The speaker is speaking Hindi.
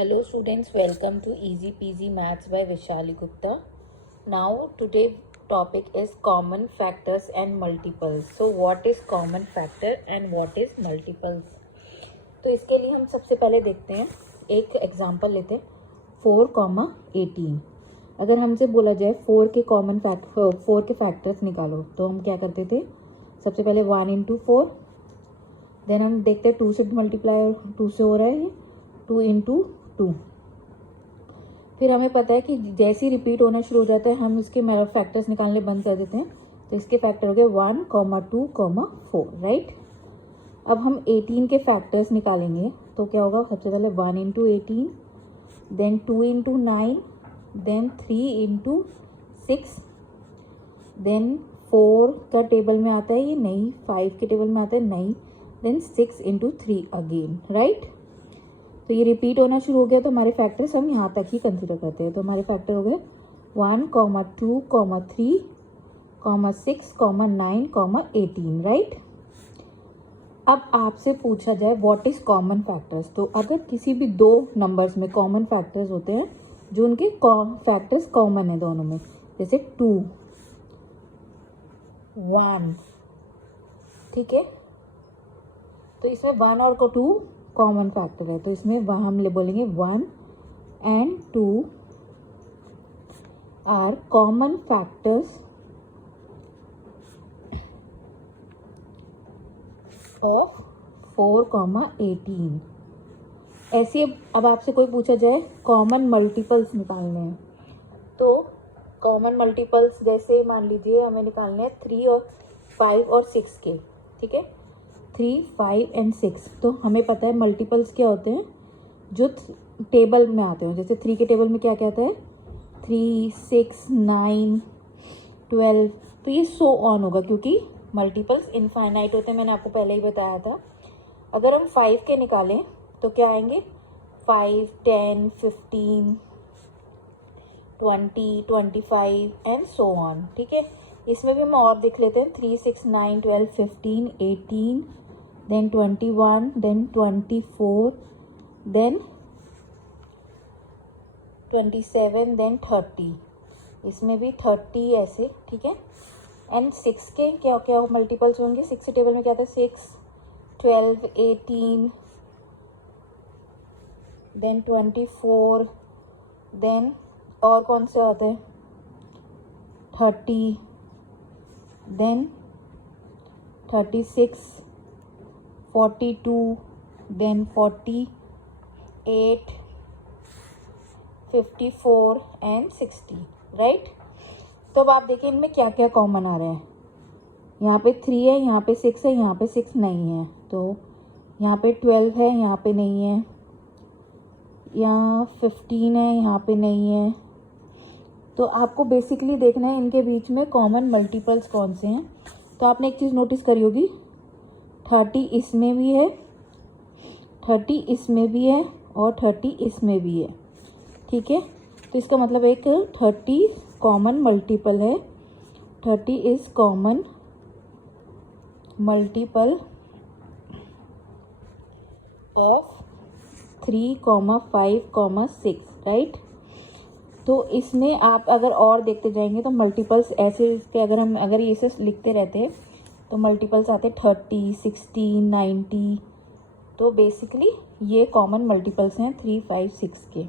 Hello students, welcome to Easy Peasy Maths by Vishali Gupta. Now today topic is common factors and multiples. So what is common factor and what is multiples? तो इसके लिए हम सबसे पहले देखते हैं, एक एग्जांपल लेते हैं 4,18। अगर हमसे बोला जाए 4 के फैक्टर्स निकालो तो हम क्या करते थे? सबसे पहले 1 इंटू 4, देन हम देखते हैं 2 से मल्टीप्लाई और 2 से हो रहा है 2 इंटू 2। फिर हमें पता है कि जैसे ही रिपीट होना शुरू हो जाता है हम इसके फैक्टर्स निकालने बंद कर देते हैं। तो इसके फैक्टर हो गए 1, 2, 4, राइट। अब हम 18 के फैक्टर्स निकालेंगे तो क्या होगा? सबसे पहले 1 into 18, then 2 into 9, then 3 into 6, then 4 का टेबल में आता है ये नहीं, 5 के टेबल में आता है नहीं, देन 6 इंटू 3 अगेन, राइट। तो ये रिपीट होना शुरू हो गया तो हमारे फैक्टर्स हम यहाँ तक ही कंसिडर करते हैं। तो हमारे फैक्टर हो गए 1, 2, 3, 6, 9, 18, राइट। अब आपसे पूछा जाए व्हाट इज कॉमन फैक्टर्स, तो अगर किसी भी दो नंबर्स में कॉमन फैक्टर्स होते हैं जो उनके फैक्टर्स कॉमन है दोनों में, जैसे 2, 1, ठीक है, तो इसमें 1 और 2 कॉमन फैक्टर है, तो इसमें वहाँ हम बोलेंगे 1 and 2 are common factors of 4,18। ऐसे अब आपसे कोई पूछा जाए कॉमन मल्टीपल्स निकालने हैं, तो कॉमन मल्टीपल्स जैसे मान लीजिए हमें निकालने हैं 3 और 5 और 6 के, ठीक है, 3, 5 and 6। तो हमें पता है मल्टीपल्स क्या होते हैं जो टेबल में आते हैं। जैसे 3 के टेबल में क्या क्या आता है? 3, 6, 9, 12, तो ये सो ऑन होगा क्योंकि मल्टीपल्स इनफाइनाइट होते हैं, मैंने आपको पहले ही बताया था। अगर हम 5 के निकालें तो क्या आएंगे? 5, 10, 15, 20, 25 एंड सो ऑन, ठीक है। इसमें भी हम और देख लेते हैं 3, 6, 9, 12, 15, 18, देन 21, देन 24, देन 27, देन 30, इसमें भी 30 ऐसे, ठीक है। एंड 6 के क्या क्या मल्टीपल्स होंगे? 6 के टेबल में क्या था? 6, 12, 18, देन 24, देन और कौन से आते हैं? 30, देन 36, 42, देन 48, 54 एंड 60, राइट। तो अब आप देखिए इनमें क्या क्या कॉमन आ रहा है। यहाँ पे 3 है, यहाँ पे 6 है, यहाँ पे 6 नहीं है, तो यहाँ पे 12 है, यहाँ पे नहीं है, यहाँ 15 है, यहाँ पे नहीं है। तो आपको बेसिकली देखना है इनके बीच में कॉमन मल्टीपल्स कौन से हैं। तो आपने एक चीज़ नोटिस करी होगी, 30 इसमें भी है, 30 इसमें भी है और 30 इसमें भी है, ठीक है। तो इसका मतलब एक 30 कॉमन मल्टीपल है, 30 is common multiple of 3, 5, 6, right. तो इसमें आप अगर और देखते जाएंगे तो मल्टीपल्स ऐसे इसके अगर ये से लिखते रहते हैं तो मल्टीपल्स आते 30, 60, 90। तो बेसिकली ये कॉमन मल्टीपल्स हैं 3, 5, 6 के।